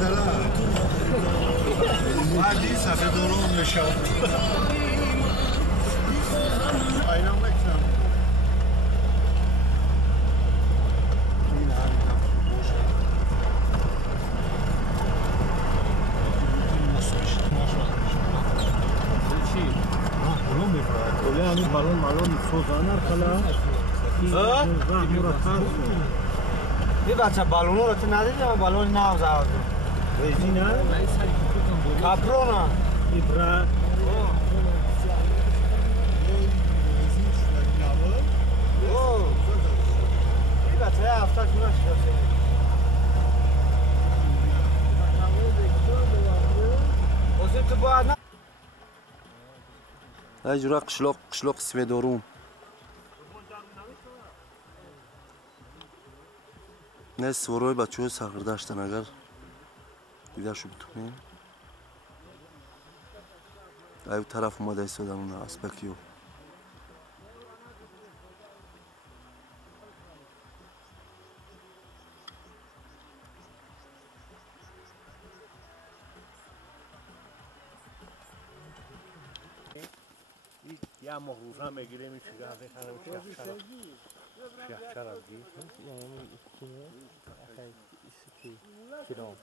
داره بعدی سفید درون نشان اینا میکنم این همین باشه این مسوش چی بالون میفرد ولی همین بالون سوزانر خلا یه بچه بالون رو تو ندیدی من بالون ناو زد ویزی نه؟ کپرونا ایبرا یه بچه هفته کنه شده اوزی تو باید نه اجرا قشلق سویدارون نه سوروی بچه های ساغر داشتن اگر دیده شو بتونیم ایو طرف اومده ایستادن اون اسپکیو یا مغروزه میگیره میشه گازه خانم شیخ شرابی یعنی اخی iski kiloom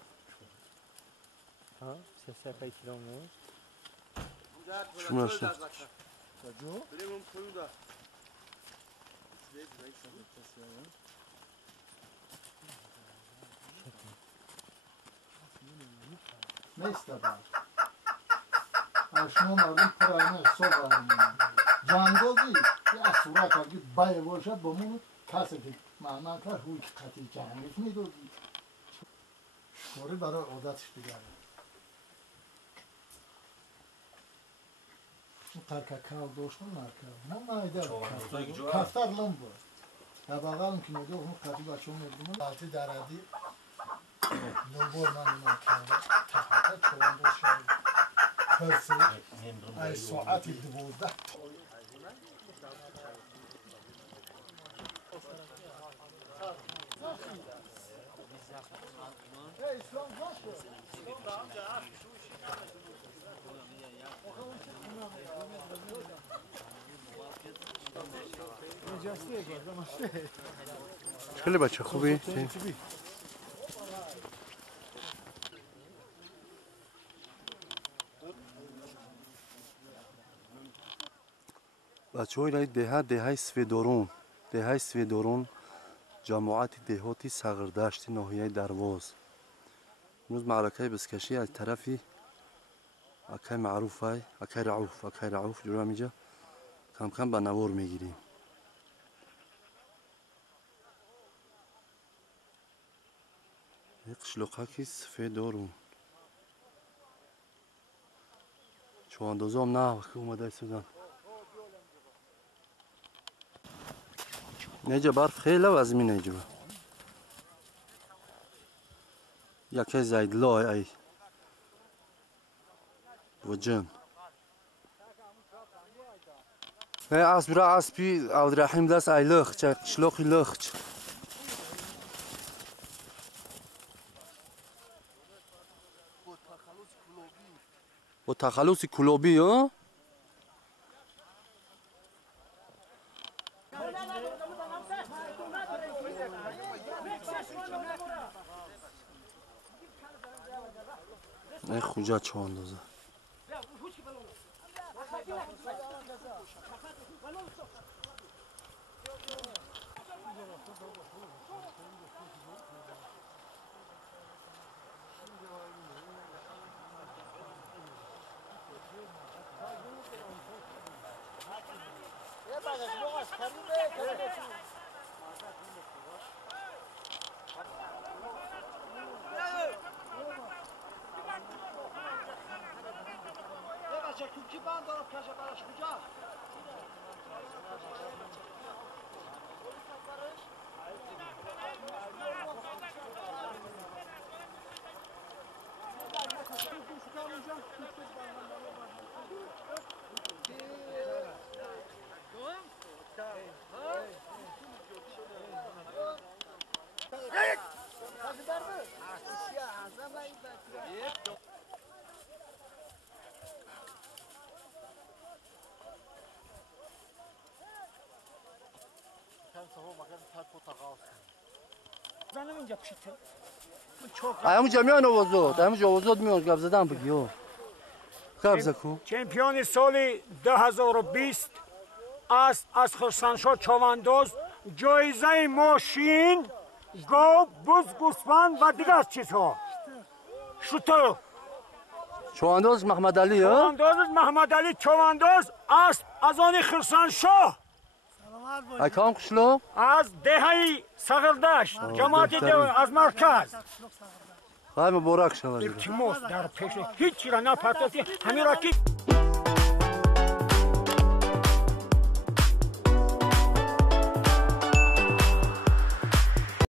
ha siyasi اخی kiloom شما شد بریم کودا نیست دار شما مردم پرانه صبح جانگوزی یا صورت اگه بای باشه بمون کسی که معنا کار هوی قطعی جهنگیش میدودی شوری برای عادتش دیگره ترککال داشتن نکرد ما نایده کفتر لم بود یا بغلم که میگه اون قطعی بچه هم میدونم قطعی درادی نوبور من نکرده تحت چوان دوست شده پرسی ای ساعتی 12 خیلی بچه خوبی؟ بچه های رای دهه سویدارون جماعت دهاتی ساغردشت ناحیه درواز امروز معرکه بسکشی از طرفی اکای معروفه اکای رعوف جلو میجا کم کم به نوار میگیریم یک قشلقکی سفیدارون چواندازه هم نه وقتی اومده ایستادن اینجا برف خیلی وزمی نیجا یکی زیدلای ای و جن ای اسبی عبدالرحیم دست ای لخچ قشلقی لخچ با تخلص کلابی ها ای خوجا چواندازه کوکی بند دارم کشه براش کجا همون جمعیان آوازد همون آوازد میاد گپ زدن بگیو گپ کو چمپیون سال 2020 است از خرسانشاه چواندوز جایزه ماشین گاو بز گوسفند و دیگر چیزها شطور چواندوز محمد علی ها چواندوز محمد علی چواندوز است از آن خرسانشاه اکام قشلو از دهه سغردشت جماعت از مرکز خواهی مبارک شود التماس در پیش هیچی را نپرتاسی همین را که